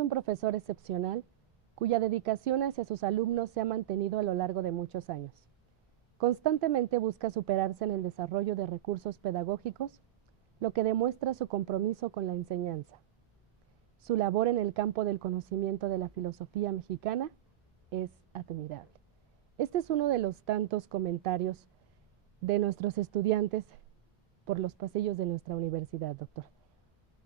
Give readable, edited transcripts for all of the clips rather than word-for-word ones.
un profesor excepcional, cuya dedicación hacia sus alumnos se ha mantenido a lo largo de muchos años. Constantemente busca superarse en el desarrollo de recursos pedagógicos, lo que demuestra su compromiso con la enseñanza. Su labor en el campo del conocimiento de la filosofía mexicana es admirable. Este es uno de los tantos comentarios de nuestros estudiantes por los pasillos de nuestra universidad, doctor.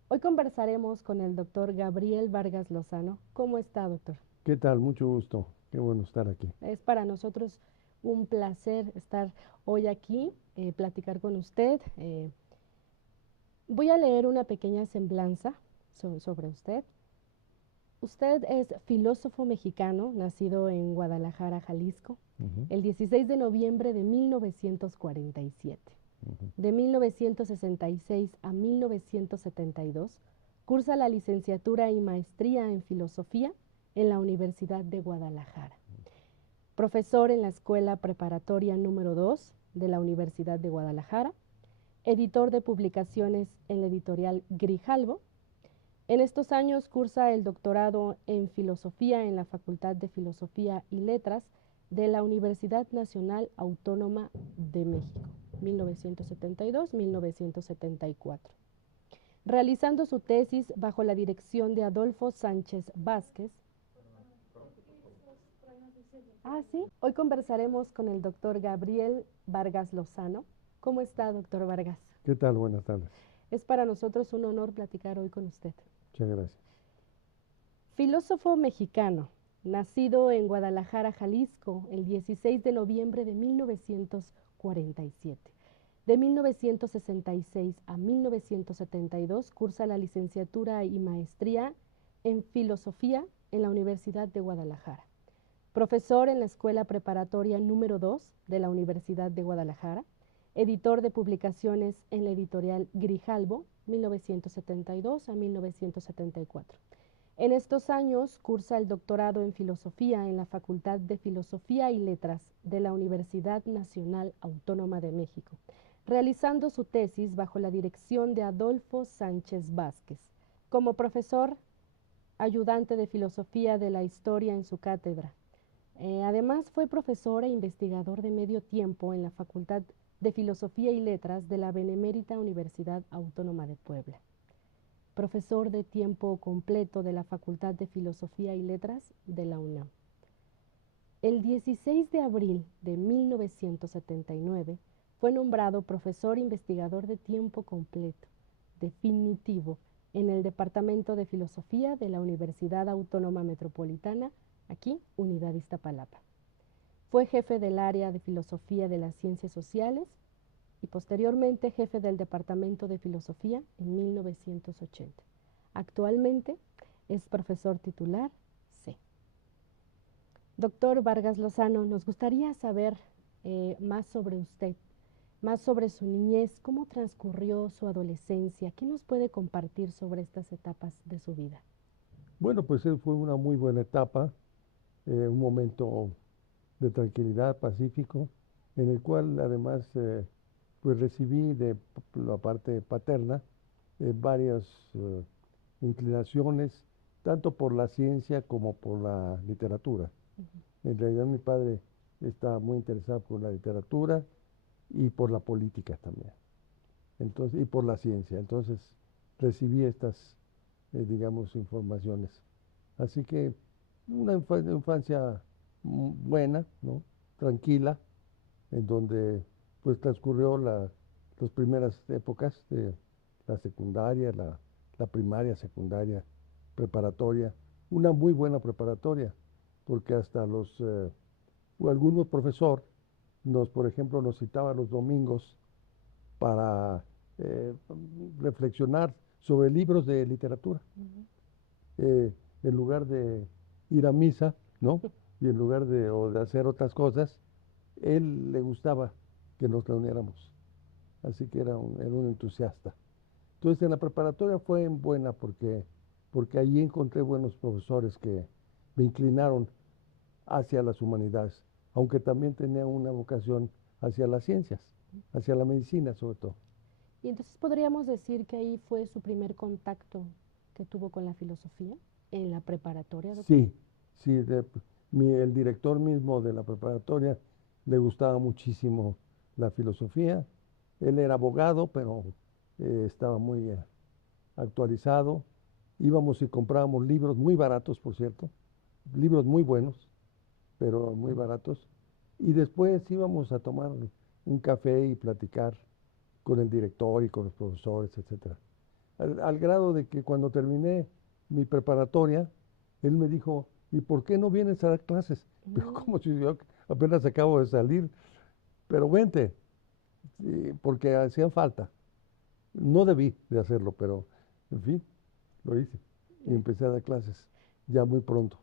Hoy conversaremos con el doctor Gabriel Vargas Lozano. ¿Cómo está, doctor? ¿Qué tal? Mucho gusto. Qué bueno estar aquí. Es para nosotros un placer estar hoy aquí, platicar con usted. Voy a leer una pequeña semblanza sobre usted. Usted es filósofo mexicano, nacido en Guadalajara, Jalisco, el 16 de noviembre de 1947. De 1966 a 1972, cursa la licenciatura y maestría en filosofía en la Universidad de Guadalajara. Profesor en la Escuela Preparatoria número 2 de la Universidad de Guadalajara, editor de publicaciones en la editorial Grijalbo. En estos años cursa el doctorado en filosofía en la Facultad de Filosofía y Letras de la Universidad Nacional Autónoma de México, 1972-1974. Realizando su tesis bajo la dirección de Adolfo Sánchez Vázquez. Sí. Hoy conversaremos con el doctor Gabriel Vargas Lozano. ¿Cómo está, doctor Vargas? ¿Qué tal? Buenas tardes. Es para nosotros un honor platicar hoy con usted. Muchas gracias. Filósofo mexicano, nacido en Guadalajara, Jalisco, el 16 de noviembre de 1947. De 1966 a 1972 cursa la licenciatura y maestría en filosofía en la Universidad de Guadalajara. Profesor en la Escuela Preparatoria número 2 de la Universidad de Guadalajara, editor de publicaciones en la editorial Grijalbo, 1972 a 1974. En estos años cursa el doctorado en filosofía en la Facultad de Filosofía y Letras de la Universidad Nacional Autónoma de México, realizando su tesis bajo la dirección de Adolfo Sánchez Vázquez. Como profesor ayudante de filosofía de la historia en su cátedra. Además fue profesor e investigador de medio tiempo en la Facultad de Filosofía y Letras de la Benemérita Universidad Autónoma de Puebla. Profesor de tiempo completo de la Facultad de Filosofía y Letras de la UNAM. El 16 de abril de 1979 fue nombrado profesor investigador de tiempo completo, definitivo, en el Departamento de Filosofía de la Universidad Autónoma Metropolitana, aquí, Unidad Iztapalapa. Fue jefe del área de Filosofía de las Ciencias Sociales y posteriormente jefe del Departamento de Filosofía en 1980. Actualmente es profesor titular C. Doctor Vargas Lozano, nos gustaría saber más sobre usted, más sobre su niñez, cómo transcurrió su adolescencia, ¿qué nos puede compartir sobre estas etapas de su vida? Bueno, pues fue una muy buena etapa, un momento de tranquilidad, pacífico, en el cual además pues recibí de la parte paterna varias inclinaciones, tanto por la ciencia como por la literatura. En realidad mi padre estaba muy interesado por la literatura y por la política también. Entonces, y por la ciencia. Entonces recibí estas, digamos, informaciones. Así que una infancia buena, ¿no? Tranquila, en donde pues transcurrió las primeras épocas de la secundaria, la primaria, secundaria, preparatoria, una muy buena preparatoria, porque hasta algunos profesor por ejemplo, nos citaba los domingos para reflexionar sobre libros de literatura. En lugar de ir a misa, ¿no? Y en lugar de hacer otras cosas, él le gustaba que nos reuniéramos. Así que era un entusiasta. Entonces en la preparatoria fue buena porque allí encontré buenos profesores que me inclinaron hacia las humanidades, aunque también tenía una vocación hacia las ciencias, hacia la medicina sobre todo. Y entonces podríamos decir que ahí fue su primer contacto que tuvo con la filosofía, en la preparatoria, doctor? Sí, sí, el director mismo de la preparatoria le gustaba muchísimo la filosofía. Él era abogado, pero estaba muy actualizado. Íbamos y comprábamos libros muy baratos, por cierto, libros muy buenos, pero muy baratos. Y después íbamos a tomar un café y platicar con el director y con los profesores, etcétera. Al grado de que cuando terminé mi preparatoria, él me dijo, ¿y por qué no vienes a dar clases? Pero Mm, como si yo apenas acabo de salir, pero vente, porque hacían falta. No debí de hacerlo, pero en fin, lo hice y eh, empecé a dar clases ya muy pronto.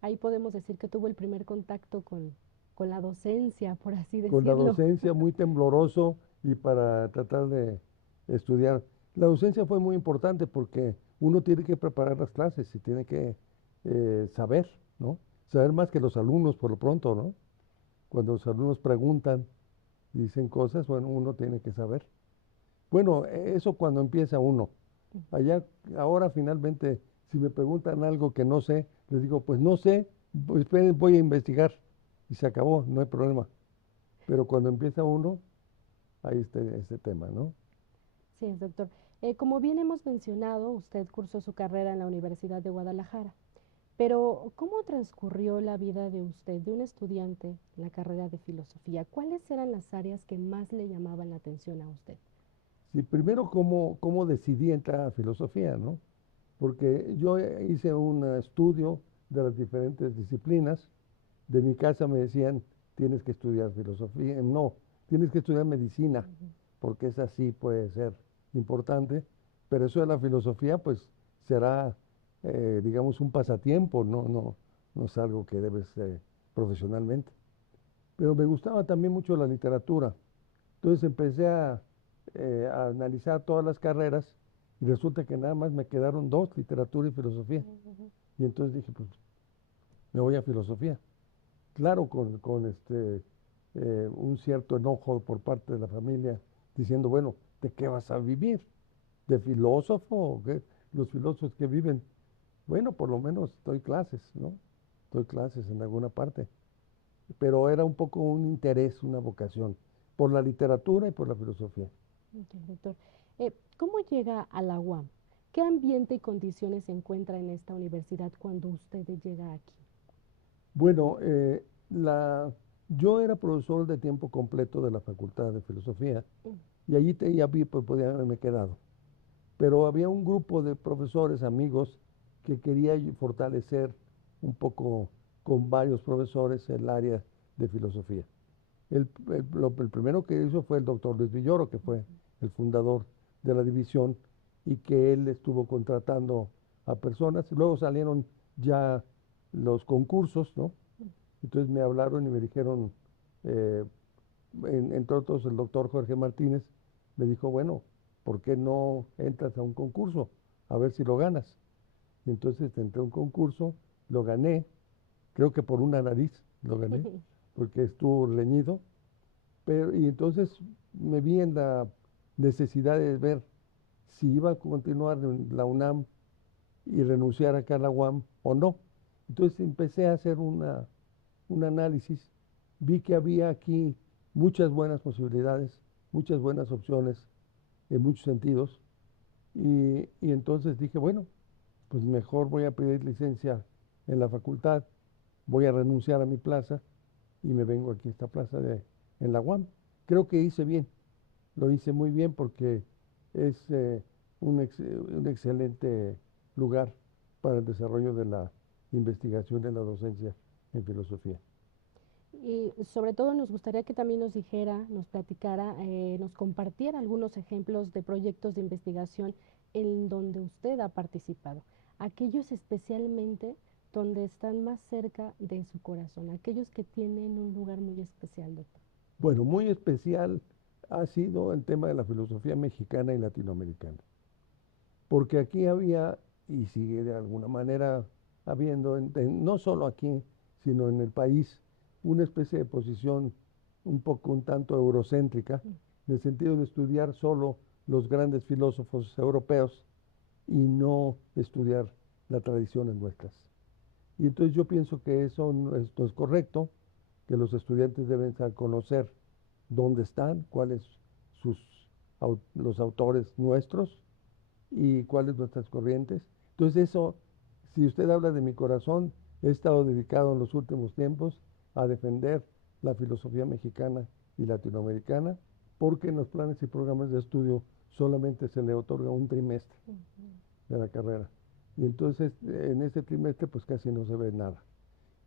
Ahí podemos decir que tuvo el primer contacto con la docencia, por así Con la decirlo. docencia muy tembloroso y para tratar de estudiar. La docencia fue muy importante porque uno tiene que preparar las clases y tiene que saber, ¿no? Saber más que los alumnos por lo pronto, ¿no? Cuando los alumnos preguntan y dicen cosas, bueno, uno tiene que saber. Bueno, eso cuando empieza uno. Allá, ahora finalmente, si me preguntan algo que no sé, les digo, pues no sé, pues esperen, voy a investigar. Y se acabó, no hay problema. Pero cuando empieza uno, ahí está este tema, ¿no? Sí, es doctor. Como bien hemos mencionado, usted cursó su carrera en la Universidad de Guadalajara, pero ¿cómo transcurrió la vida de usted, de un estudiante en la carrera de filosofía? ¿Cuáles eran las áreas que más le llamaban la atención a usted? Sí, primero, cómo decidí entrar a filosofía, ¿no? Porque yo hice un estudio de las diferentes disciplinas. De mi casa me decían, tienes que estudiar filosofía. No, tienes que estudiar medicina, Ujú. porque esa sí puede ser importante. Pero eso de la filosofía, pues, será, digamos, un pasatiempo, no es algo que debes profesionalmente. Pero me gustaba también mucho la literatura. Entonces empecé a analizar todas las carreras y resulta que nada más me quedaron dos, literatura y filosofía. Ujú. Y entonces dije, pues me voy a filosofía. Claro, con un cierto enojo por parte de la familia, diciendo, bueno, ¿de qué vas a vivir? ¿De filósofo o qué? Los filósofos que viven, bueno, por lo menos doy clases, ¿no? Doy clases en alguna parte. Pero era un poco un interés, una vocación, por la literatura y por la filosofía. Ok, doctor. ¿Cómo llega a la UAM? ¿Qué ambiente y condiciones se encuentra en esta universidad cuando usted llega aquí? Bueno, yo era profesor de tiempo completo de la Facultad de Filosofía Mm, y allí pues, podía haberme quedado. Pero había un grupo de profesores, amigos, que quería fortalecer un poco con varios profesores el área de filosofía. El primero que hizo fue el doctor Luis Villoro, que fue el fundador de la división y que él estuvo contratando a personas. Luego salieron ya los concursos, ¿no? mm, Entonces me hablaron y me dijeron, eh, entre otros el doctor Jorge Martínez, me dijo, bueno, ¿por qué no entras a un concurso? A ver si lo ganas. Y entonces entré a un concurso, lo gané, creo que por una nariz lo gané, porque estuvo reñido, pero, y entonces me vi en la necesidad de ver si iba a continuar en la UNAM y renunciar acá a la UAM o no. Entonces empecé a hacer un análisis, vi que había aquí muchas buenas posibilidades, muchas buenas opciones en muchos sentidos, y entonces dije, bueno, pues mejor voy a pedir licencia en la facultad, voy a renunciar a mi plaza y me vengo aquí a esta plaza en la UAM. Creo que hice bien, lo hice muy bien porque es un excelente lugar para el desarrollo de la investigación de la docencia en filosofía. Y sobre todo nos gustaría que también nos dijera, nos platicara, nos compartiera algunos ejemplos de proyectos de investigación en donde usted ha participado, aquellos especialmente donde están más cerca de su corazón, aquellos que tienen un lugar muy especial, doctor. Bueno, muy especial ha sido el tema de la filosofía mexicana y latinoamericana, porque aquí había, y sigue de alguna manera habiendo, no solo aquí, sino en el país, una especie de posición un poco un tanto eurocéntrica, Mm, en el sentido de estudiar solo los grandes filósofos europeos y no estudiar las tradiciones nuestras. Y entonces yo pienso que eso no es correcto, que los estudiantes deben conocer dónde están, cuáles sus, los autores nuestros y cuáles nuestras corrientes. Entonces eso, si usted habla de mi corazón, he estado dedicado en los últimos tiempos a defender la filosofía mexicana y latinoamericana, porque en los planes y programas de estudio solamente se le otorga un trimestre de la carrera. Y entonces en ese trimestre pues casi no se ve nada.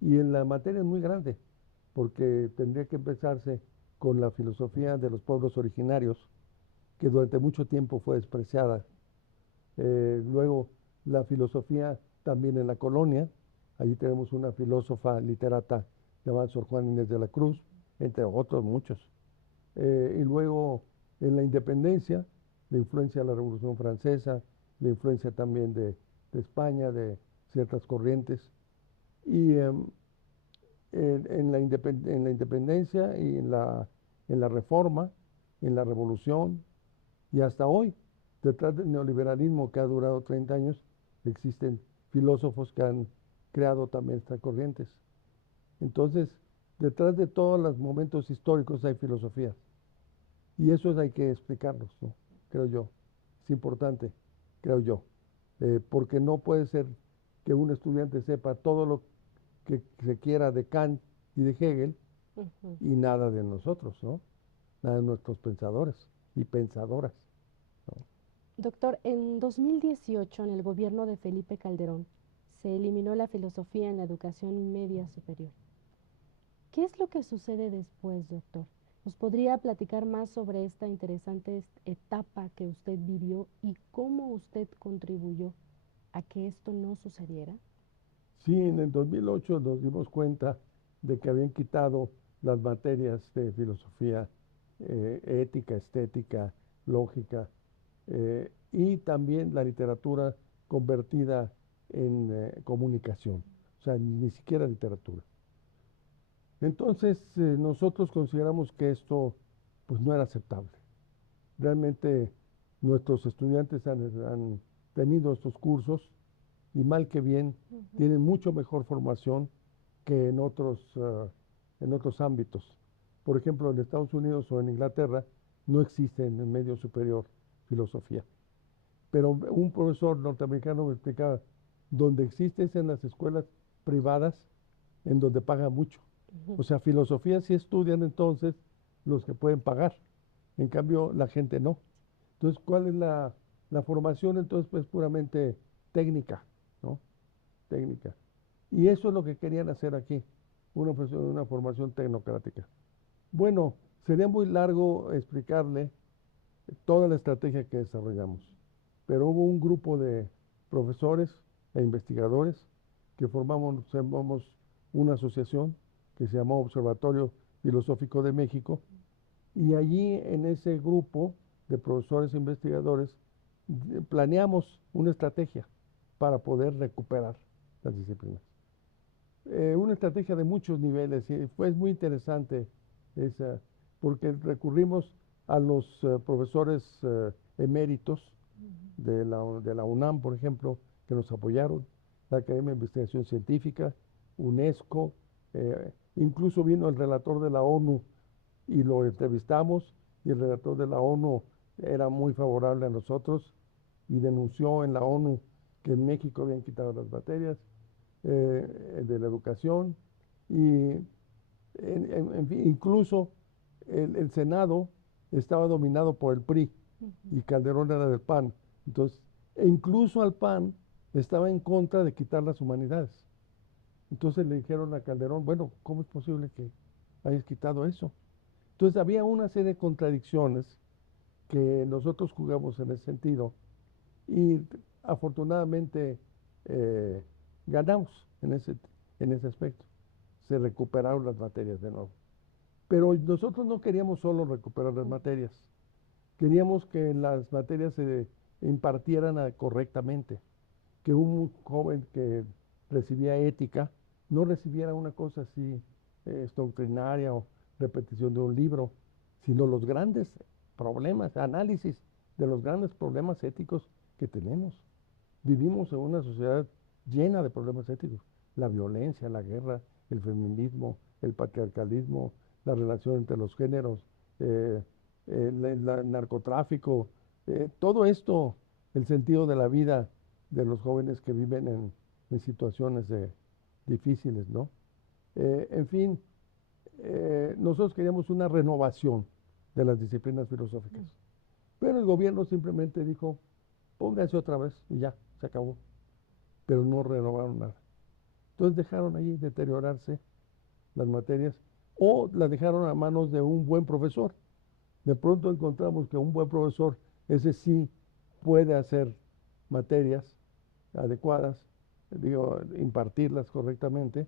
Y en la materia es muy grande, porque tendría que empezarse con la filosofía de los pueblos originarios, que durante mucho tiempo fue despreciada. Luego la filosofía también en la colonia, allí tenemos una filósofa literata llamada Sor Juana Inés de la Cruz, entre otros muchos. Y luego en la independencia, la influencia de la Revolución Francesa, la influencia también de España, de ciertas corrientes. Y en la independencia y en la reforma, en la revolución y hasta hoy, detrás del neoliberalismo que ha durado 30 años, existen filósofos que han creado también estas corrientes. Entonces, detrás de todos los momentos históricos hay filosofía. Y eso hay que explicarlos, ¿no? Creo yo. Es importante, creo yo. Porque no puede ser que un estudiante sepa todo lo que se quiera de Kant y de Hegel y nada de nosotros, ¿no? Nada de nuestros pensadores y pensadoras, ¿no? Doctor, en 2018, en el gobierno de Felipe Calderón, se eliminó la filosofía en la educación media superior. ¿Qué es lo que sucede después, doctor? ¿Nos podría platicar más sobre esta interesante etapa que usted vivió y cómo usted contribuyó a que esto no sucediera? Sí, en el 2008 nos dimos cuenta de que habían quitado las materias de filosofía, ética, estética, lógica, y también la literatura convertida en comunicación, o sea, ni siquiera literatura. Entonces, nosotros consideramos que esto pues no era aceptable. Realmente nuestros estudiantes han tenido estos cursos y mal que bien tienen mucho mejor formación que en otros ámbitos. Por ejemplo, en Estados Unidos o en Inglaterra no existe en el medio superior filosofía. Pero un profesor norteamericano me explicaba, donde existe es en las escuelas privadas, en donde pagan mucho. O sea, filosofía sí estudian entonces los que pueden pagar. En cambio, la gente no. Entonces, ¿cuál es la formación? Entonces, pues puramente técnica, ¿no? Técnica. Y eso es lo que querían hacer aquí, una formación tecnocrática. Bueno, sería muy largo explicarle toda la estrategia que desarrollamos, pero hubo un grupo de profesores e investigadores que formamos una asociación que se llamó Observatorio Filosófico de México, y allí en ese grupo de profesores e investigadores planeamos una estrategia para poder recuperar las disciplinas. Una estrategia de muchos niveles y fue muy interesante esa, porque recurrimos a los profesores eméritos de la UNAM, por ejemplo, que nos apoyaron, la Academia de Investigación Científica, UNESCO, incluso vino el relator de la ONU y lo entrevistamos, y el relator de la ONU era muy favorable a nosotros y denunció en la ONU que en México habían quitado las materias de la educación y en fin, incluso el Senado estaba dominado por el PRI y Calderón era del PAN. Entonces, e incluso al PAN estaba en contra de quitar las humanidades. Entonces le dijeron a Calderón, bueno, ¿cómo es posible que hayas quitado eso? Entonces había una serie de contradicciones que nosotros jugamos en ese sentido y afortunadamente eh, ganamos en ese aspecto. Se recuperaron las materias de nuevo. Pero nosotros no queríamos solo recuperar las materias, queríamos que las materias se impartieran correctamente, que un joven que recibía ética no recibiera una cosa así doctrinaria o repetición de un libro, sino los grandes problemas, análisis de los grandes problemas éticos que tenemos. Vivimos en una sociedad llena de problemas éticos. La violencia, la guerra, el feminismo, el patriarcalismo, la relación entre los géneros, eh, el narcotráfico, todo esto, el sentido de la vida de los jóvenes que viven en situaciones difíciles, ¿no? En fin, nosotros queríamos una renovación de las disciplinas filosóficas, pero el gobierno simplemente dijo, pónganse otra vez y ya, se acabó, pero no renovaron nada. Entonces dejaron ahí deteriorarse las materias o las dejaron a manos de un buen profesor. De pronto encontramos que un buen profesor, ese sí puede hacer materias adecuadas, digo, impartirlas correctamente,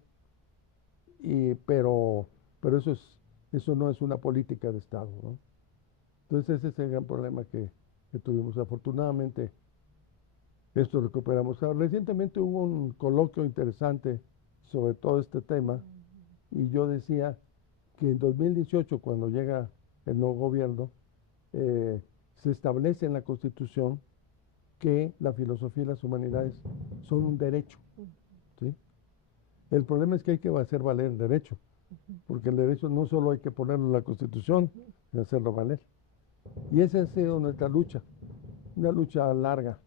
pero eso no es una política de Estado, ¿no? Entonces ese es el gran problema que tuvimos. Afortunadamente, esto recuperamos. Recientemente hubo un coloquio interesante sobre todo este tema y yo decía que en 2018, cuando llega el nuevo gobierno, se establece en la Constitución que la filosofía y las humanidades son un derecho, ¿sí? El problema es que hay que hacer valer el derecho, porque el derecho no solo hay que ponerlo en la Constitución, sino hacerlo valer. Y esa ha sido nuestra lucha, una lucha larga,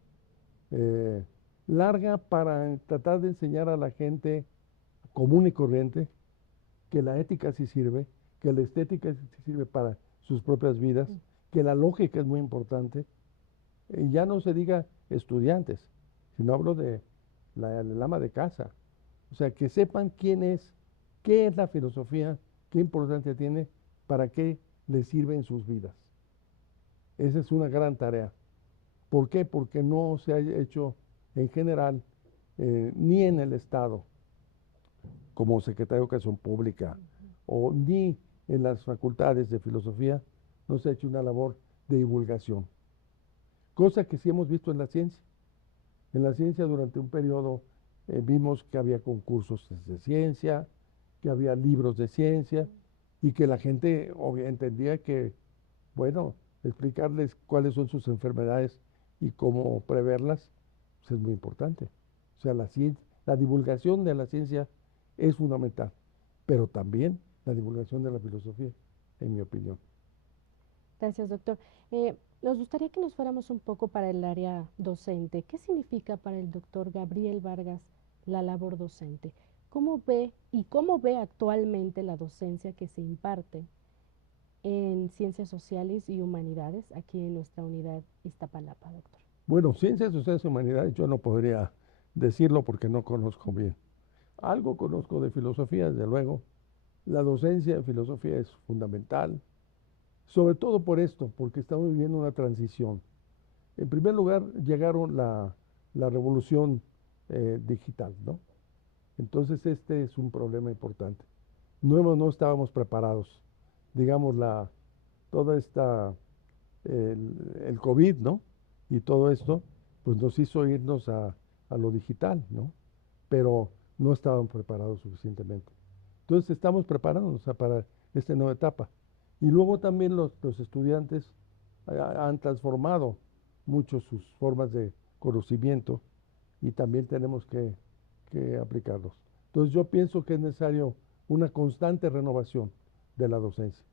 eh, larga para tratar de enseñar a la gente común y corriente que la ética sí sirve, que la estética sí sirve para sus propias vidas, que la lógica es muy importante. Y ya no se diga estudiantes, sino hablo de el ama de casa. O sea, que sepan quién es, qué es la filosofía, qué importancia tiene, para qué les sirve en sus vidas. Esa es una gran tarea. ¿Por qué? Porque no se ha hecho en general, ni en el Estado, como secretario de Educación Pública, o ni en las facultades de filosofía, no se ha hecho una labor de divulgación. Cosa que sí hemos visto en la ciencia. En la ciencia durante un periodo vimos que había concursos de ciencia, que había libros de ciencia y que la gente entendía que, bueno, explicarles cuáles son sus enfermedades y cómo preverlas, pues es muy importante. O sea, la divulgación de la ciencia es fundamental, pero también la divulgación de la filosofía, en mi opinión. Gracias, doctor. Nos gustaría que nos fuéramos un poco para el área docente. ¿Qué significa para el doctor Gabriel Vargas la labor docente? ¿Cómo ve actualmente la docencia que se imparte en ciencias sociales y humanidades aquí en nuestra unidad Iztapalapa, doctor? Bueno, ciencias sociales y humanidades yo no podría decirlo porque no conozco bien. Algo conozco de filosofía, desde luego. La docencia de filosofía es fundamental, sobre todo por esto, porque estamos viviendo una transición. En primer lugar, llegaron la revolución digital, ¿no? Entonces este es un problema importante. No estábamos preparados. Digamos, toda esta, el COVID, ¿no? Y todo esto, pues nos hizo irnos a lo digital, ¿no? Pero no estábamos preparados suficientemente. Entonces estamos preparándonos para esta nueva etapa. Y luego también los estudiantes han transformado mucho sus formas de conocimiento y también tenemos que aplicarlos. Entonces yo pienso que es necesario una constante renovación de la docencia,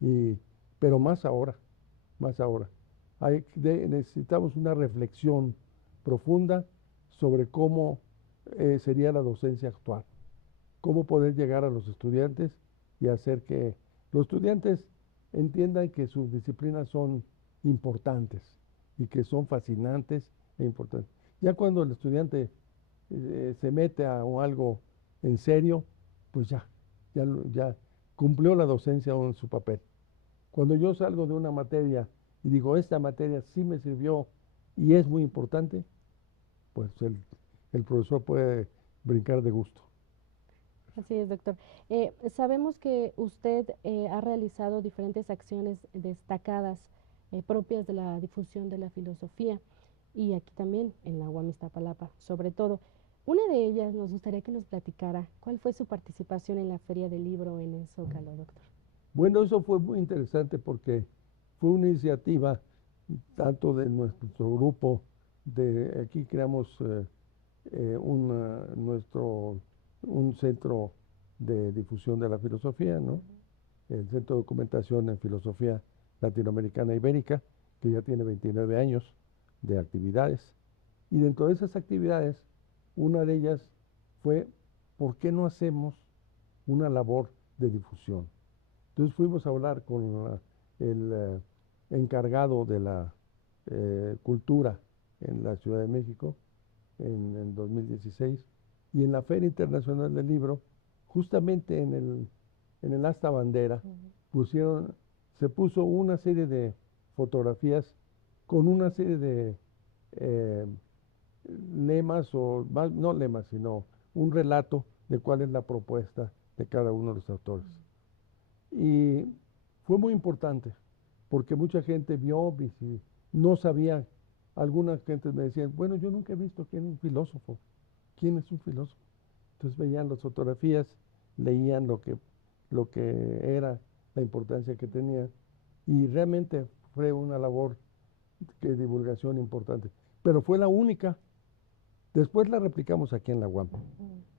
y, pero más ahora, más ahora. Necesitamos una reflexión profunda sobre cómo sería la docencia actual, cómo poder llegar a los estudiantes y hacer que los estudiantes entiendan que sus disciplinas son importantes y que son fascinantes e importantes. Ya cuando el estudiante se mete a algo en serio, pues ya cumplió la docencia en su papel. Cuando yo salgo de una materia y digo, esta materia sí me sirvió y es muy importante, pues el profesor puede brincar de gusto. Así es, doctor. Sabemos que usted ha realizado diferentes acciones destacadas propias de la difusión de la filosofía y aquí también en la UAM Iztapalapa, sobre todo. Una de ellas nos gustaría que nos platicara cuál fue su participación en la Feria del Libro en el Zócalo, doctor. Bueno, eso fue muy interesante porque fue una iniciativa tanto de nuestro grupo, de aquí creamos un centro de difusión de la filosofía, ¿no? El Centro de Documentación en Filosofía Latinoamericana Ibérica, que ya tiene 29 años de actividades. Y dentro de esas actividades, una de ellas fue, ¿por qué no hacemos una labor de difusión? Entonces fuimos a hablar con el encargado de la cultura en la Ciudad de México en 2016 y en la Feria Internacional del Libro, justamente en el asta bandera, pusieron, se puso una serie de fotografías con una serie de eh, lemas, o más, no lemas, sino un relato de cuál es la propuesta de cada uno de los autores. Y fue muy importante, porque mucha gente vio, no sabía, algunas gentes me decían, bueno, yo nunca he visto quién es un filósofo, quién es un filósofo. Entonces veían las fotografías, leían lo que era, la importancia que tenía, y realmente fue una labor de divulgación importante. Pero fue la única. Después la replicamos aquí en la UAM.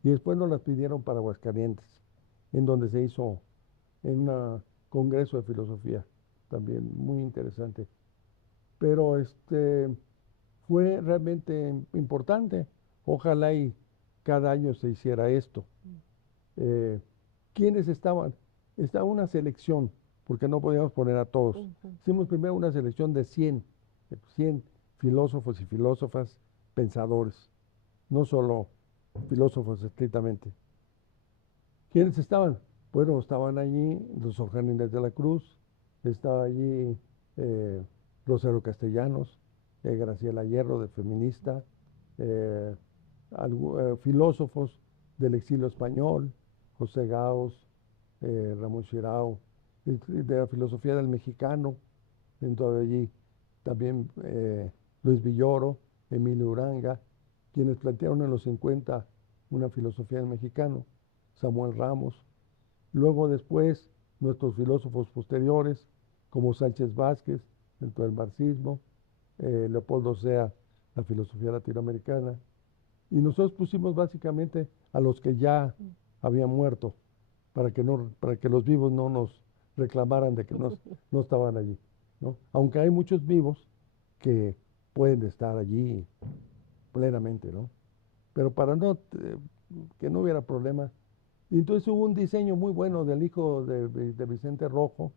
Y después nos las pidieron para Aguascalientes, en donde se hizo en un congreso de filosofía, también muy interesante. Pero fue realmente importante. Ojalá y cada año se hiciera esto. ¿Quiénes estaban? Estaba una selección, porque no podíamos poner a todos. Hicimos primero una selección de 100 filósofos y filósofas pensadores, no solo filósofos estrictamente. ¿Quiénes estaban? Bueno, estaban allí los Sor Juana Inés de la Cruz, estaba allí Rosario Castellanos, Graciela Hierro, de feminista, eh, filósofos del exilio español, José Gaos, Ramón Xirao, de la filosofía del mexicano, dentro de allí también Luis Villoro, Emilio Uranga, quienes plantearon en los 50 una filosofía del mexicano, Samuel Ramos. Luego después nuestros filósofos posteriores, como Sánchez Vázquez, dentro del marxismo, Leopoldo Sea, la filosofía latinoamericana. Y nosotros pusimos básicamente a los que ya habían muerto, para que los vivos no nos reclamaran de que no estaban allí, ¿no? Aunque hay muchos vivos que pueden estar allí plenamente, ¿no? Pero para que no hubiera problema. Y entonces hubo un diseño muy bueno del hijo de Vicente Rojo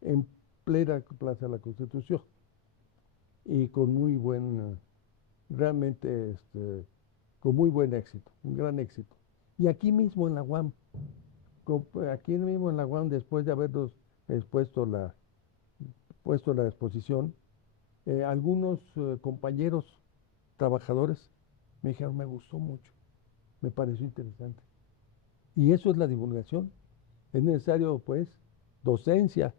en plena Plaza de la Constitución y con muy realmente con muy buen éxito, un gran éxito. Y aquí mismo en la UAM, aquí mismo en la UAM, después de habernos puesto la exposición, algunos compañeros trabajadores me dijeron, me gustó mucho, me pareció interesante. Y eso es la divulgación. Es necesario, pues, docencia,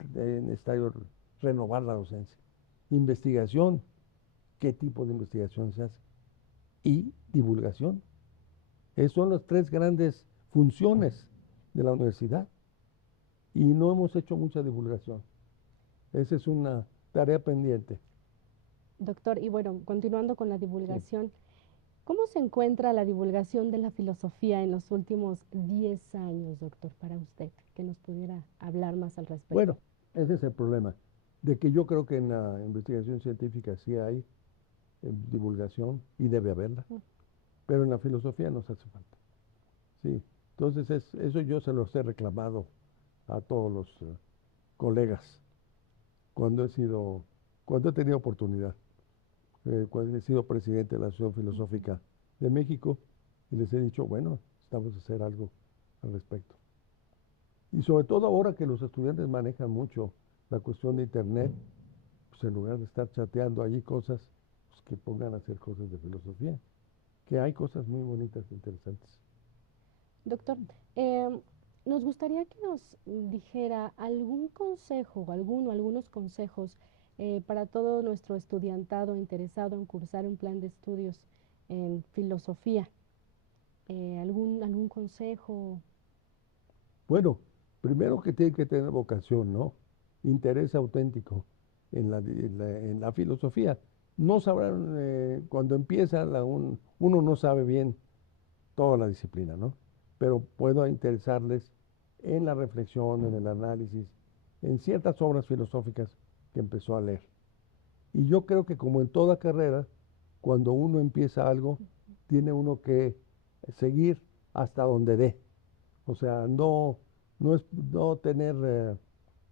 es necesario renovar la docencia. Investigación, qué tipo de investigación se hace. Y divulgación. Esas son las tres grandes funciones de la universidad. Y no hemos hecho mucha divulgación. Esa es una tarea pendiente. Doctor, y bueno, continuando con la Sí. divulgación, ¿cómo se encuentra la divulgación de la filosofía en los últimos 10 años, doctor, para usted? Que nos pudiera hablar más al respecto. Bueno, ese es el problema, de que yo creo que en la investigación científica sí hay divulgación y debe haberla, pero en la filosofía nos hace falta. Sí, entonces eso yo se los he reclamado a todos los colegas cuando cuando he tenido oportunidad, cuando he sido presidente de la Asociación Filosófica de México, y les he dicho, bueno, estamos a hacer algo al respecto. Y sobre todo ahora que los estudiantes manejan mucho la cuestión de Internet, pues en lugar de estar chateando allí cosas, pues que pongan a hacer cosas de filosofía, que hay cosas muy bonitas e interesantes. Doctor, nos gustaría que nos dijera algún consejo, algunos consejos para todo nuestro estudiantado interesado en cursar un plan de estudios en filosofía. ¿Algún consejo? Bueno, primero que tiene que tener vocación, ¿no? Interés auténtico en la filosofía. no sabrán, cuando empieza, uno no sabe bien toda la disciplina, ¿no? Pero puedo interesarles en la reflexión, en el análisis, en ciertas obras filosóficas que empezó a leer. Y yo creo que como en toda carrera, cuando uno empieza algo, tiene uno que seguir hasta donde dé. O sea, no tener,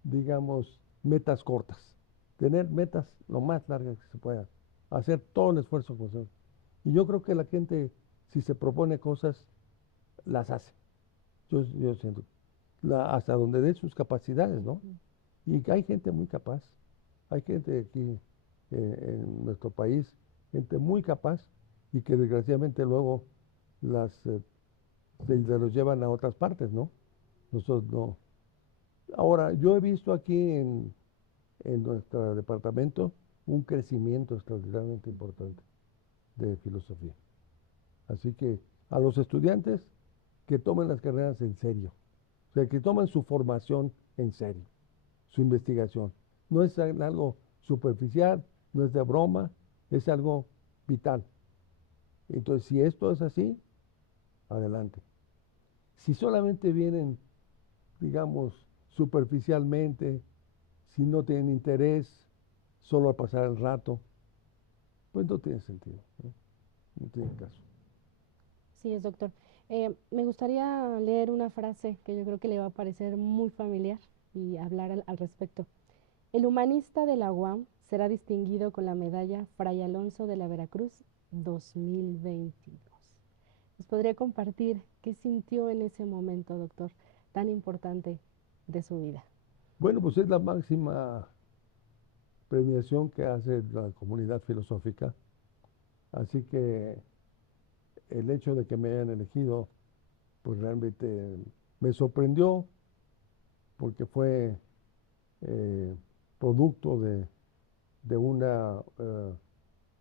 digamos, metas cortas. Tener metas lo más largas que se pueda. Hacer todo el esfuerzo posible. Y yo creo que la gente, si se propone cosas, las hace. Yo siento. Hasta donde dé sus capacidades, ¿no? Y que hay gente muy capaz. Hay gente aquí en nuestro país, gente muy capaz y que desgraciadamente luego las, se los llevan a otras partes, ¿no? Nosotros no. Ahora, yo he visto aquí en nuestro departamento un crecimiento extraordinariamente importante de filosofía. Así que a los estudiantes que tomen las carreras en serio, o sea, que tomen su formación en serio, su investigación. No es algo superficial, no es de broma, es algo vital. Entonces, si esto es así, adelante. Si solamente vienen, digamos, superficialmente, si no tienen interés, solo a pasar el rato, pues no tiene sentido, ¿no? No tiene caso. Sí, es doctor. Me gustaría leer una frase que yo creo que le va a parecer muy familiar y hablar al respecto. El humanista de la UAM será distinguido con la medalla Fray Alonso de la Veracruz 2022. ¿Nos podría compartir qué sintió en ese momento, doctor, tan importante de su vida? Bueno, pues es la máxima premiación que hace la comunidad filosófica, así que el hecho de que me hayan elegido, pues realmente me sorprendió porque fue eh, producto de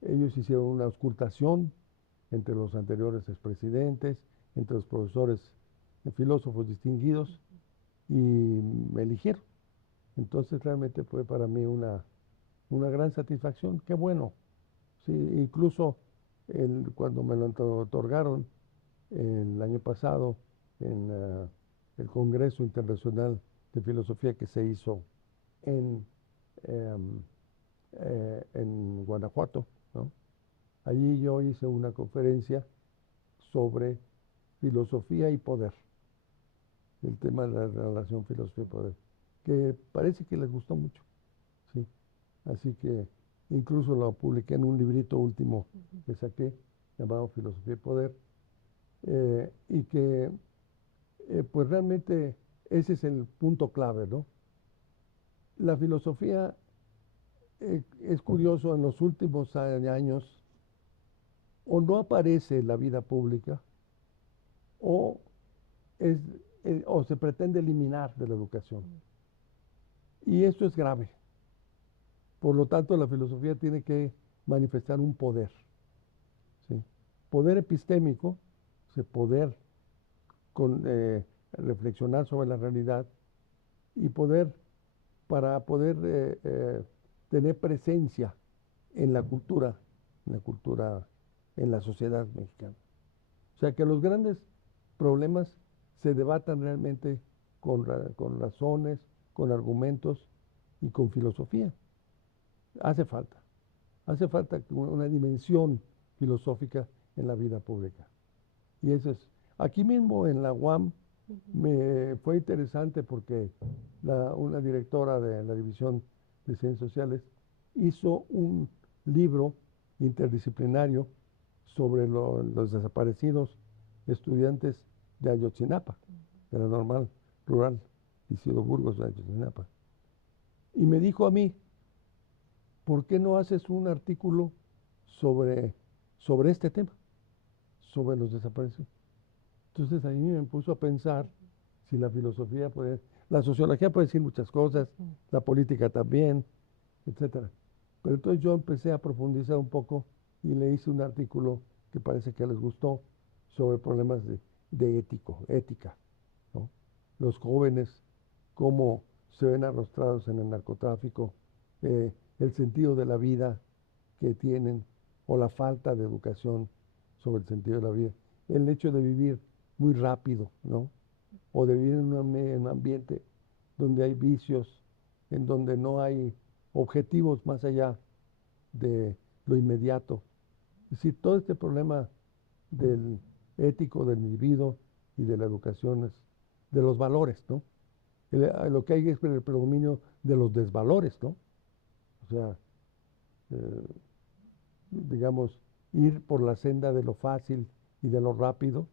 ellos hicieron una auscultación entre los anteriores expresidentes, entre los profesores filósofos distinguidos y me eligieron. Entonces realmente fue para mí una gran satisfacción. Qué bueno. Sí, incluso cuando me lo otorgaron el año pasado en el Congreso Internacional de Filosofía que se hizo en, em, en Guanajuato, ¿no? Allí yo hice una conferencia sobre filosofía y poder, el tema de la relación filosofía y poder, que parece que les gustó mucho, ¿sí? Así que incluso lo publiqué en un librito último que saqué, llamado Filosofía y Poder, y que pues realmente ese es el punto clave, ¿no? La filosofía, es curioso, en los últimos años o no aparece en la vida pública o, es, o se pretende eliminar de la educación. Y esto es grave. Por lo tanto, la filosofía tiene que manifestar un poder, ¿sí? Poder epistémico, o sea, poder reflexionar sobre la realidad y poder para poder tener presencia en la cultura, en la sociedad mexicana. O sea, que los grandes problemas se debatan realmente con razones, con argumentos y con filosofía. Hace falta, hace falta una dimensión filosófica en la vida pública. Y eso es, aquí mismo en la UAM me fue interesante porque una directora de la División de Ciencias Sociales hizo un libro interdisciplinario sobre los desaparecidos estudiantes de Ayotzinapa, de la Normal Rural Isidro Burgos de Ayotzinapa. Y me dijo a mí, ¿por qué no haces un artículo sobre, sobre este tema, sobre los desaparecidos? Entonces ahí me puso a pensar si la filosofía puede, la sociología puede decir muchas cosas, la política también, etcétera. Pero entonces yo empecé a profundizar un poco y le hice un artículo que parece que les gustó sobre problemas de ética, ¿no? Los jóvenes, cómo se ven arrastrados en el narcotráfico, el sentido de la vida, que tienen o la falta de educación sobre el sentido de la vida. El hecho de vivir muy rápido, ¿no? O de vivir en un ambiente donde hay vicios, en donde no hay objetivos más allá de lo inmediato. Es decir, todo este problema del ético del individuo y de la educación, de los valores, ¿no? Lo que hay es el predominio de los desvalores, ¿no? O sea, eh, digamos, ir por la senda de lo fácil y de lo rápido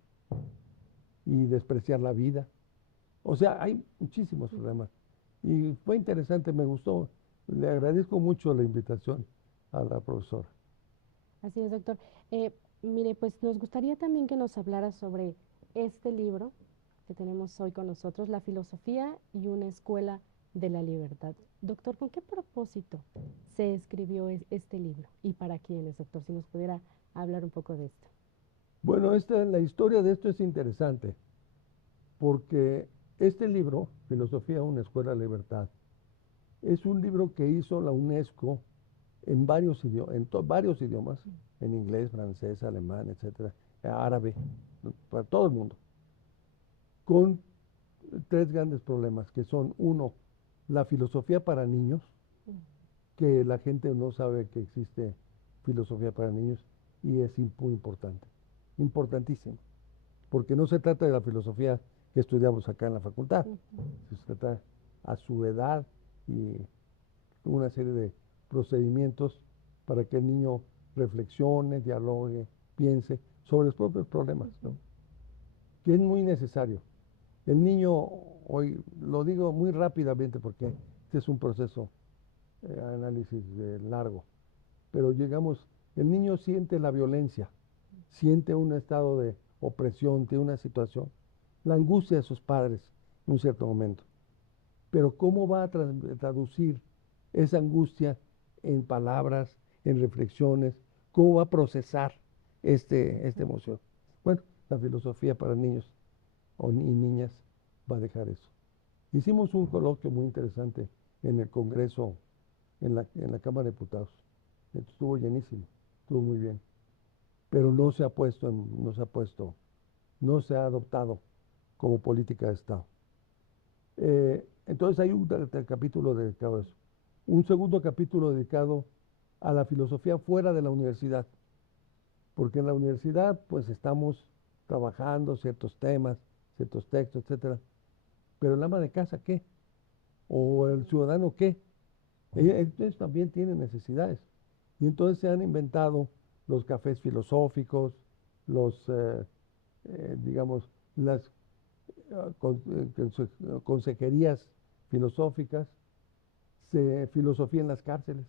y despreciar la vida. O sea, hay muchísimos problemas. Y fue interesante, me gustó. Le agradezco mucho la invitación a la profesora. Así es, doctor. Eh, Mire, pues nos gustaría también que nos hablara sobre este libro que tenemos hoy con nosotros, La filosofía y una escuela de la libertad. Doctor, ¿con qué propósito se escribió este libro? ¿Y para quiénes, doctor? Si nos pudiera hablar un poco de esto. Bueno, la historia de esto es interesante, porque este libro, Filosofía, una escuela de libertad, es un libro que hizo la UNESCO en varios idiomas, en inglés, francés, alemán, etcétera, árabe, para todo el mundo, con tres grandes problemas, que son, uno, la filosofía para niños, que la gente no sabe que existe filosofía para niños, y es muy importante, importantísimo, porque no se trata de la filosofía que estudiamos acá en la facultad, se trata a su edad y una serie de procedimientos para que el niño reflexione, dialogue, piense sobre los propios problemas, ¿no? Que es muy necesario. El niño, hoy lo digo muy rápidamente porque este es un proceso, análisis largo, pero llegamos, el niño siente la violencia, siente un estado de opresión, tiene una situación, la angustia de sus padres en un cierto momento. Pero ¿cómo va a traducir esa angustia en palabras, en reflexiones? ¿Cómo va a procesar esta emoción? Bueno, la filosofía para niños y niñas va a dejar eso. Hicimos un coloquio muy interesante en el Congreso, en la Cámara de Diputados. Estuvo llenísimo, estuvo muy bien. Pero no se ha adoptado como política de Estado. Entonces hay un capítulo dedicado a eso. Un segundo capítulo dedicado a la filosofía fuera de la universidad, porque en la universidad pues estamos trabajando ciertos temas, ciertos textos, etcétera, pero el ama de casa, ¿qué? ¿O el ciudadano, qué? Ellos también tienen necesidades. Y entonces se han inventado los cafés filosóficos, digamos, las consejerías filosóficas, filosofía en las cárceles,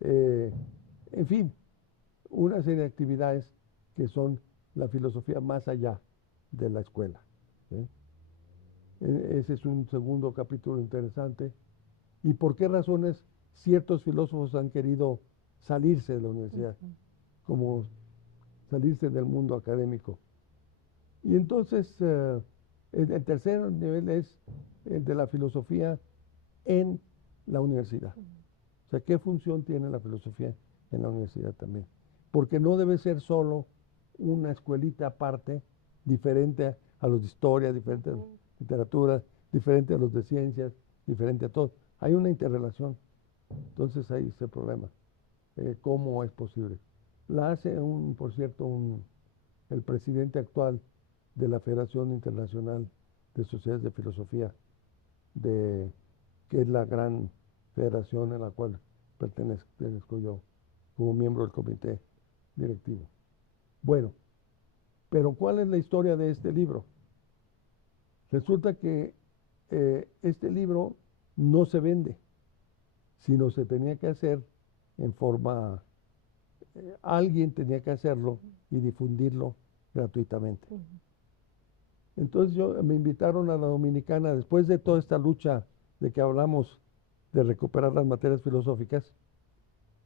eh, en fin, una serie de actividades que son la filosofía más allá de la escuela, ¿sí? Ese es un segundo capítulo interesante. ¿Y por qué razones ciertos filósofos han querido salirse de la universidad, como salirse del mundo académico? Y entonces, el tercer nivel es el de la filosofía en la universidad. O sea, ¿qué función tiene la filosofía en la universidad también? Porque no debe ser solo una escuelita aparte, diferente a los de historia, diferente a literatura, diferente a los de ciencias, diferente a todo. Hay una interrelación. Entonces ahí está el problema. ¿Cómo es posible? La hace, por cierto, el presidente actual de la Federación Internacional de Sociedades de Filosofía, que es la gran federación en la cual pertenezco yo como miembro del comité directivo. Bueno, pero ¿cuál es la historia de este libro? Resulta que este libro no se vende, sino se tenía que hacer en forma, alguien tenía que hacerlo y difundirlo gratuitamente. Entonces me invitaron a la Dominicana, después de toda esta lucha de que hablamos de recuperar las materias filosóficas,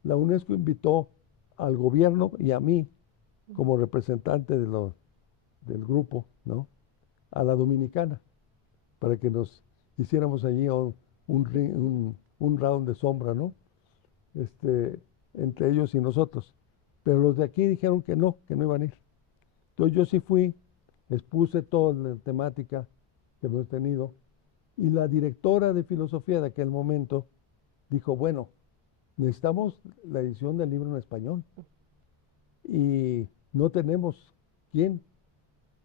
la UNESCO invitó al gobierno y a mí, como representante del grupo, ¿no?, a la Dominicana, para que nos hiciéramos allí un round de sombra, ¿no? Este, entre ellos y nosotros. Pero los de aquí dijeron que no iban a ir. Entonces yo sí fui, expuse toda la temática que hemos tenido, y la directora de filosofía de aquel momento dijo, bueno, necesitamos la edición del libro en español y no tenemos quién,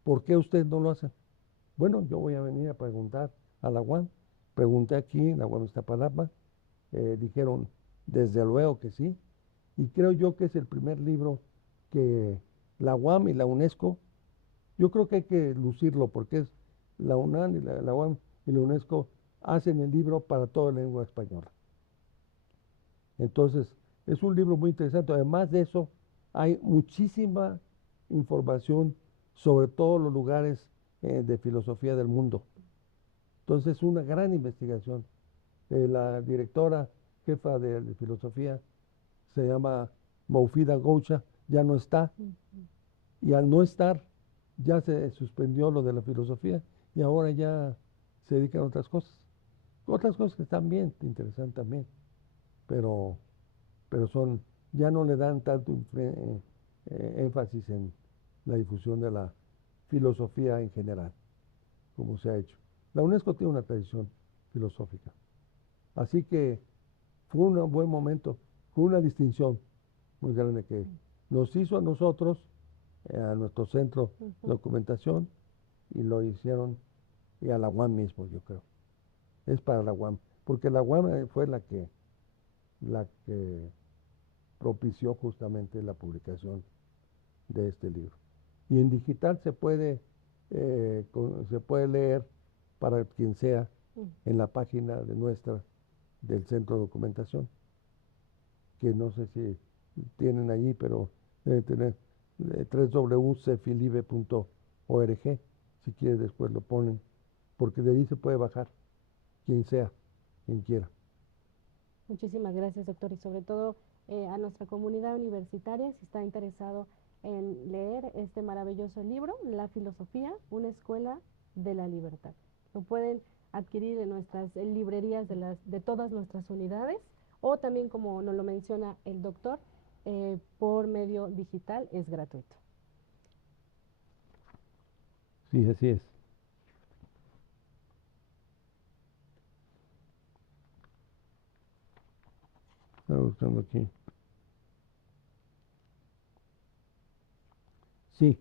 ¿por qué ustedes no lo hacen? Bueno, yo voy a venir a preguntar a la UAM. Pregunté aquí en la UAM Iztapalapa, dijeron desde luego que sí, y creo yo que es el primer libro que la UAM y la UNESCO, yo creo que hay que lucirlo porque es la UNAM y la UAM y la UNESCO hacen el libro para toda la lengua española. Entonces, es un libro muy interesante. Además de eso, hay muchísima información sobre todos los lugares de filosofía del mundo. Entonces, es una gran investigación. La directora jefa de filosofía se llama Moufida Goucha, ya no está, y al no estar, ya se suspendió lo de la filosofía y ahora ya se dedican a otras cosas. Otras cosas que están bien, interesantes también, pero, pero son, ya no le dan tanto énfasis en la difusión de la filosofía en general, como se ha hecho. La UNESCO tiene una tradición filosófica, así que fue un buen momento, fue una distinción muy grande que nos hizo a nosotros, a nuestro centro de documentación, y lo hicieron, y a la UAM mismo, yo creo. Es para la UAM, porque la UAM fue la que propició justamente la publicación de este libro. Y en digital se puede leer para quien sea en la página de nuestra del centro de documentación, que no sé si tienen allí, pero debe tener www.cefilibe.org. Si quiere después lo ponen, porque de ahí se puede bajar, quien sea, quien quiera. Muchísimas gracias, doctor, y sobre todo a nuestra comunidad universitaria, si está interesado en leer este maravilloso libro, La filosofía, una escuela de la libertad. Lo pueden adquirir en nuestras librerías de todas nuestras unidades o también, como nos lo menciona el doctor, por medio digital es gratuito. Sí, así es. Estaba buscando aquí. Sí,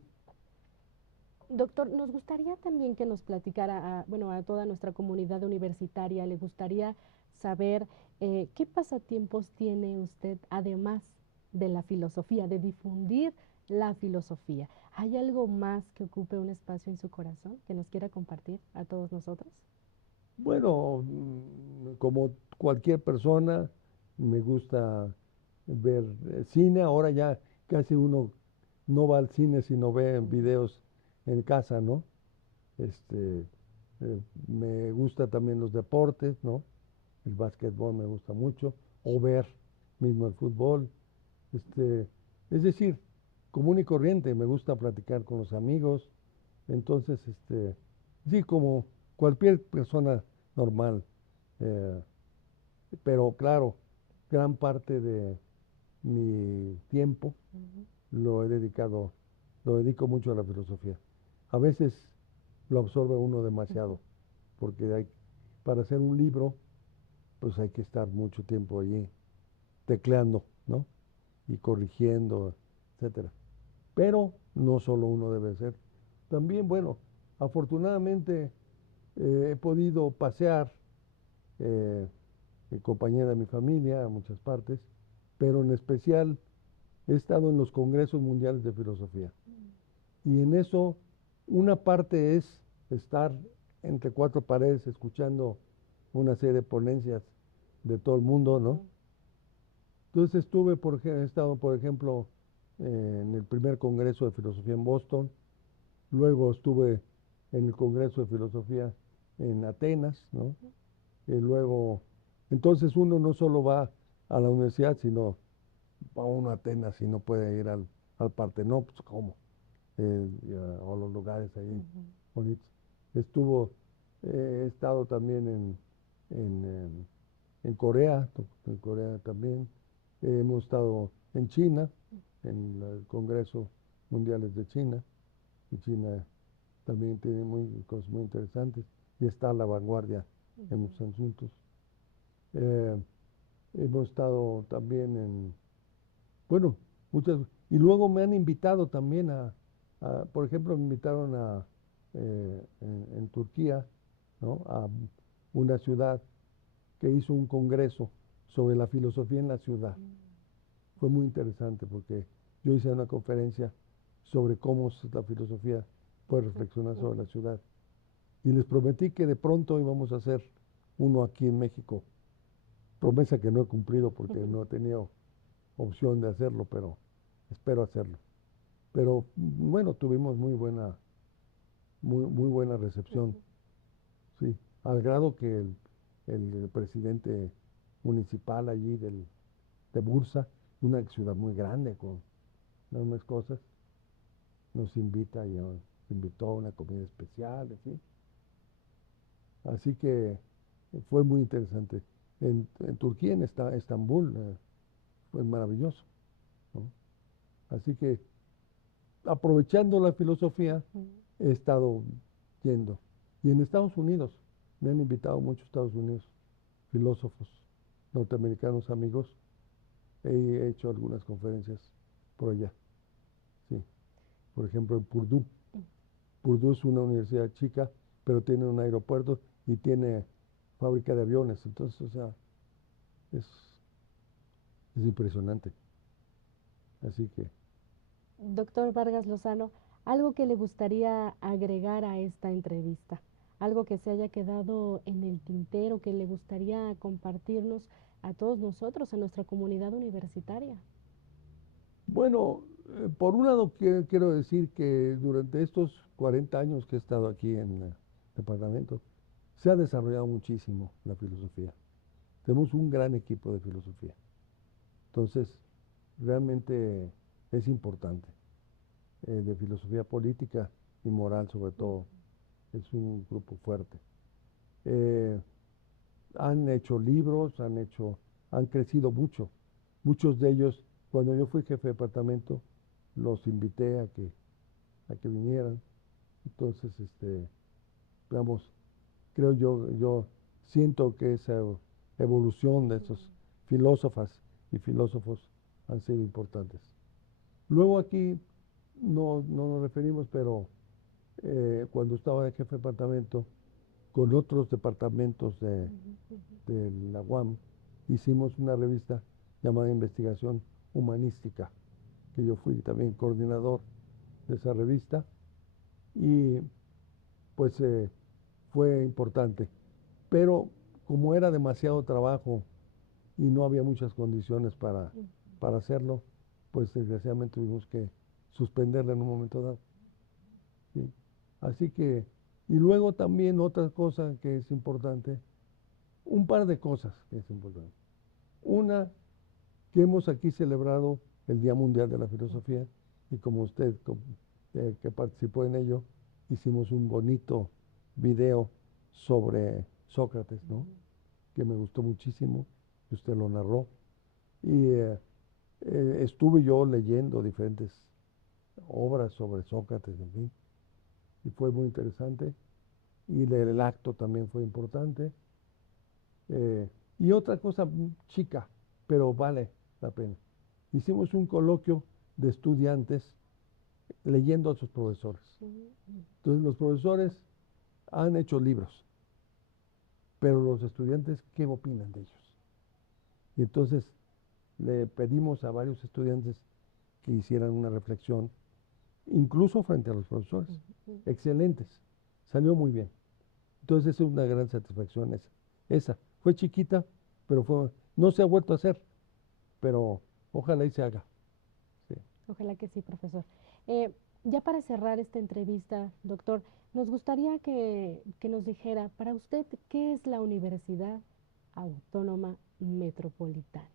Doctor, nos gustaría también que nos platicara, bueno, a toda nuestra comunidad universitaria, le gustaría saber qué pasatiempos tiene usted además de la filosofía, de difundir la filosofía. ¿Hay algo más que ocupe un espacio en su corazón que nos quiera compartir a todos nosotros? bueno, como cualquier persona, me gusta ver cine. Ahora ya casi uno no va al cine, sino ve videos en casa, ¿no? Este, Me gusta también los deportes, ¿no? El básquetbol me gusta mucho, o ver mismo el fútbol. Este, es decir, común y corriente, me gusta platicar con los amigos. Entonces, sí, como cualquier persona normal. eh, pero claro, gran parte de mi tiempo lo he dedicado, lo dedico mucho a la filosofía. A veces lo absorbe uno demasiado, porque para hacer un libro, pues hay que estar mucho tiempo allí tecleando, ¿no? Y corrigiendo, etcétera. Pero no solo uno debe ser. También, bueno, afortunadamente he podido pasear eh, en compañía de mi familia a muchas partes, pero en especial he estado en los congresos mundiales de filosofía. Y en eso, una parte es estar entre cuatro paredes escuchando una serie de ponencias de todo el mundo, ¿no? Entonces he estado, por ejemplo, en el primer Congreso de Filosofía en Boston, luego estuve en el Congreso de Filosofía en Atenas, ¿no? Y luego, entonces uno no solo va a la universidad, sino va uno a Atenas y no puede ir al Partenón, pues ¿cómo? O los lugares ahí bonitos. He estado también en Corea también, Hemos estado en China, en el Congreso Mundiales de China, y China también tiene cosas muy interesantes y está a la vanguardia en muchos asuntos. Eh, Hemos estado también en, bueno, muchas, y luego me han invitado también por ejemplo, me invitaron en Turquía, ¿no? A una ciudad que hizo un congreso sobre la filosofía en la ciudad. Fue muy interesante porque yo hice una conferencia sobre cómo la filosofía puede reflexionar sobre la ciudad. Y les prometí que de pronto íbamos a hacer uno aquí en México. Promesa que no he cumplido porque no he tenido opción de hacerlo, pero espero hacerlo. Pero bueno, tuvimos muy buena recepción, sí, al grado que el presidente municipal allí de Bursa, una ciudad muy grande con enormes cosas, nos invita y nos invitó a una comida especial, ¿sí? Así que fue muy interesante. En Turquía, en Estambul, fue maravilloso, ¿no? Así que aprovechando la filosofía, he estado yendo. Y en Estados Unidos, me han invitado muchos Estados Unidos, filósofos norteamericanos amigos. He hecho algunas conferencias por allá, sí. Por ejemplo, en Purdue. Purdue es una universidad chica, pero tiene un aeropuerto y tiene fábrica de aviones. Entonces, o sea, es, es impresionante. Así que, Doctor Vargas Lozano, algo que le gustaría agregar a esta entrevista, algo que se haya quedado en el tintero, que le gustaría compartirnos a todos nosotros, a nuestra comunidad universitaria. bueno, por un lado quiero decir que durante estos 40 años que he estado aquí en el departamento, se ha desarrollado muchísimo la filosofía. Tenemos un gran equipo de filosofía. Entonces, realmente es importante, de filosofía política y moral sobre todo. Es un grupo fuerte. Eh, Han hecho libros, han crecido mucho. Muchos de ellos, cuando yo fui jefe de departamento, los invité a que vinieran. Entonces, digamos, yo siento que esa evolución de esos filósofas y filósofos han sido importantes. Luego aquí no nos referimos, pero cuando estaba de jefe de departamento, con otros departamentos de la UAM, hicimos una revista llamada Investigación Humanística, que yo fui también coordinador de esa revista, y pues fue importante. Pero como era demasiado trabajo y no había muchas condiciones para hacerlo, pues desgraciadamente tuvimos que suspenderla en un momento dado. ¿Sí? Así que, y luego también otra cosa que es importante, un par de cosas que es importante. Una, que hemos aquí celebrado el Día Mundial de la Filosofía y como usted que participó en ello, hicimos un bonito video sobre Sócrates, ¿no? Que me gustó muchísimo, que usted lo narró. Y estuve yo leyendo diferentes obras sobre Sócrates, en fin, y fue muy interesante. Y el acto también fue importante. Eh, y otra cosa chica, pero vale la pena. Hicimos un coloquio de estudiantes leyendo a sus profesores. Entonces los profesores han hecho libros, pero los estudiantes, ¿qué opinan de ellos? Y entonces le pedimos a varios estudiantes que hicieran una reflexión, incluso frente a los profesores. Excelentes, salió muy bien. Entonces es una gran satisfacción esa. Esa fue chiquita, pero no se ha vuelto a hacer, pero ojalá y se haga. Sí. Ojalá que sí, profesor. Ya para cerrar esta entrevista, doctor, nos gustaría que nos dijera, para usted, ¿qué es la Universidad Autónoma Metropolitana?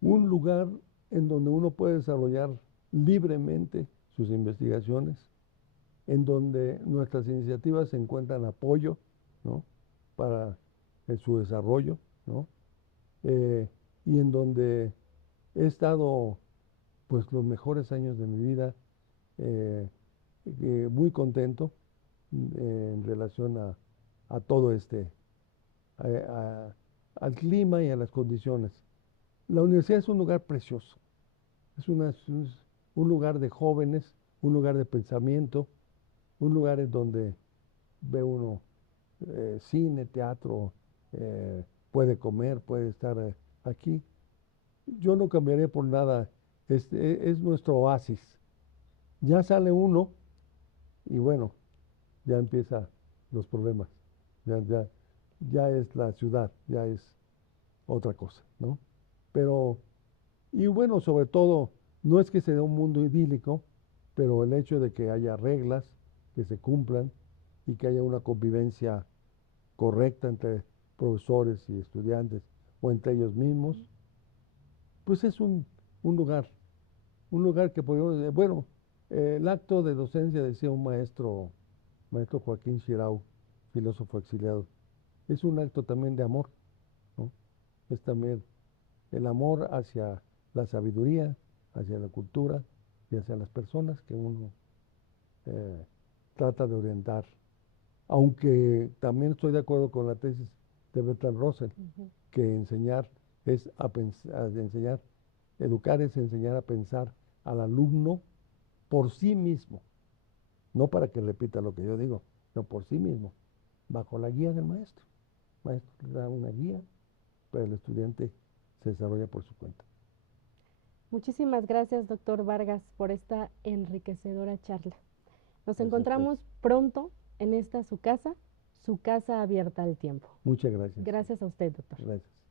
Un lugar en donde uno puede desarrollar libremente sus investigaciones, en donde nuestras iniciativas encuentran apoyo, ¿no? Para su desarrollo, ¿no? y en donde he estado pues los mejores años de mi vida, eh, muy contento en relación a todo a- a- al clima y a las condiciones. La universidad es un lugar precioso, es un lugar de jóvenes, un lugar de pensamiento, un lugar en donde ve uno cine, teatro, puede comer, puede estar aquí. Yo no cambiaré por nada, es nuestro oasis. Ya sale uno y bueno, ya empiezan los problemas. Ya, ya, ya es la ciudad, ya es otra cosa, ¿no? Pero, y bueno, sobre todo, no es que sea un mundo idílico, pero el hecho de que haya reglas que se cumplan y que haya una convivencia correcta entre profesores y estudiantes o entre ellos mismos, pues es un lugar que podemos, bueno, el acto de docencia, decía un maestro Joaquín Xirau, filósofo exiliado, es un acto también de amor, ¿no? Es también el amor hacia la sabiduría, hacia la cultura y hacia las personas que uno eh, trata de orientar. Aunque también estoy de acuerdo con la tesis de Bertrand Russell, Ujú. que enseñar es enseñar, educar es enseñar a pensar al alumno por sí mismo, no para que repita lo que yo digo, sino por sí mismo, bajo la guía del maestro. El maestro le da una guía, pero el estudiante se desarrolla por su cuenta. Muchísimas gracias, doctor Vargas, por esta enriquecedora charla. Nos Gracias a usted. encontramos pronto en esta su casa abierta al tiempo. Muchas gracias. Gracias a usted, doctor. Gracias.